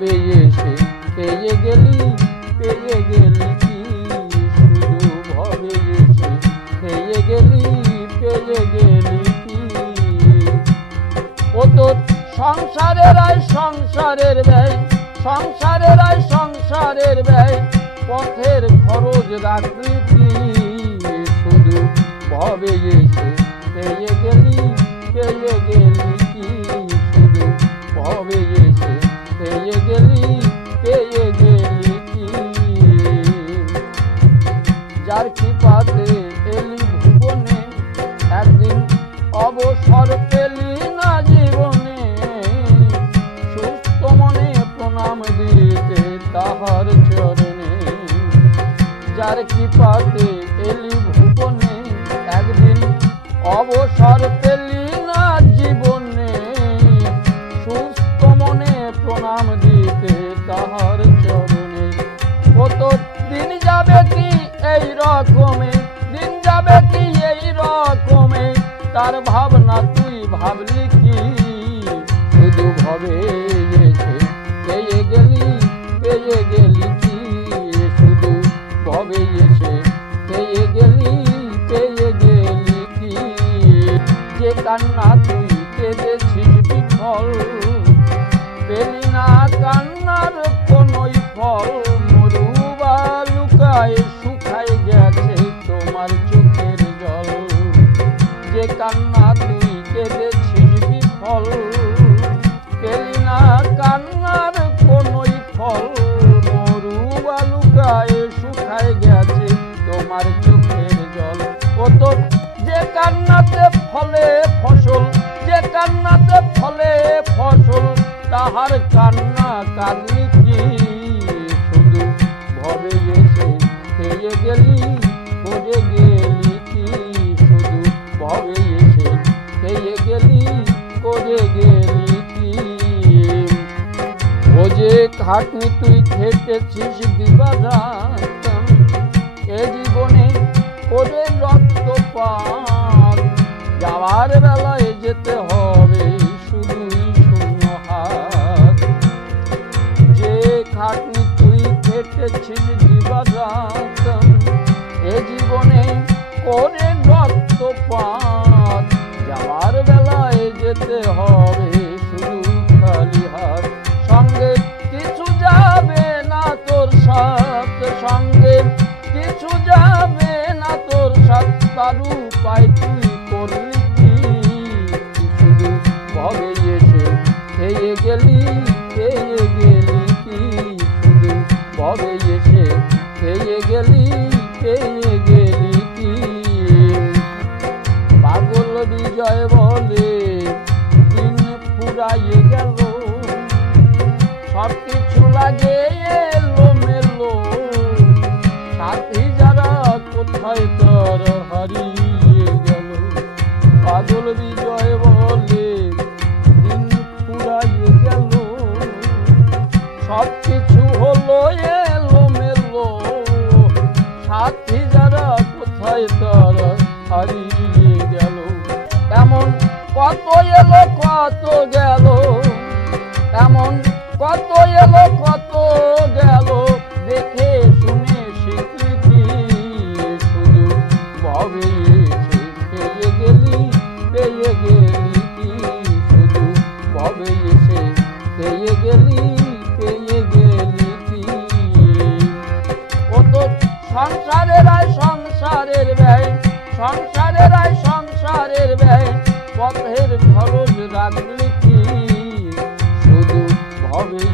ভবে এসে পেয়ে গেলি কি, শুধু ভবে এসে পেয়ে গেলি কি। ও তোর সংসারের আয় সংসারের ব্যয়, সংসারের আয় সংসারের ব্যয়, পথের খরচ রাখলি কি, শুধু ভবে এসে পেয়ে গেলি কি, শুধু ভবে এসে পেয়ে গেলি কি। যার কৃপাতে এলি ভুবনে, একদিন অবসর পেলি না জীবনে, সুস্থ মনে প্রণাম দিতে তাহার চরণে। যার কৃপাতে এলি ভুবনে, একদিন অবসর পেলি না জীবনে, সুস্থ মনে প্রণাম দিতে তাহার চরণে। ও তোর দিন যাবে কি এই রকমে, দিন যাবে কি এই রকমে, তার ভাবনা তুই ভাবলি কি, শুধু ভবে এসে পেয়ে গেলি কি, শুধু ভবে এসে পেয়ে গেলি কি। যে কান্না তুই কেঁদেছিস বিফল, পেলি না কান্নার কোনোই ফল, মরু বা লুকায় শুকায় গেছে তোমার চোখের জল। যে কান্না তুই কেঁদেছিস বিফল, পেলি না কান্নার কোনোই ফল, মরু বা লুকায় শুকায় গেছে তোমার চোখের জল। ও তোর যে কান্নাতে ফলে ফসল, যে কান্নাতে ফলে ফসল, তাহার কান্না কাঁদলি কি, শুধু ভবে এসে পেয়ে গেলি কি, শুধু ভবে এসে পেয়ে গেলি কি। ও যে খাটনি তুই খেটেছিস দিবারাত, এ জীবনে করে রক্তপাত, যাওয়ার বেলায় যেতে হবে শুধুই শূন্য হাত। যে খাটনি তুই খেটেছিস দিবারাত, এ জীবনে করে রক্তপাত, যাওয়ার বেলায় যেতে হবে শুধু খালি হাত। সঙ্গে কিছু যাবে না তোর সাথ, সঙ্গে কিছু যাবে না তোর সাথ, তার উপায় তুই করলি কি, শুধু ভবে এসে পেয়ে গেলি কি, শুধু ভবে এসে পেয়ে গেলি কি। পাগল বিজয় বলে দিন ফুরাইয়ে গেল, সব কিছু লাগে এলো মেলো, সাথী যারা কোথায় তোর হারিয়ে গেল। পাগল বিজয় বলে দিন ফুরাইয়ে গেল, সব কিছু হলো এলো মেলো, সাথী যারা কোথায় তোর হারিয়ে গেল। এমন কত এলো কত গেল, এমন কত এলো কত গেল, দেখে শুনে শিখলি কি, শুধু ভবে এসে পেয়ে গেলি কি, শুধু ভবে এসে পেয়ে গেলি কি। ও তো সংসারের আয় সংসারের ব্যয়, সংসারের আয় সংসারের ব্যয়, পথের খরচ রাখলি কি, শুধু ভবে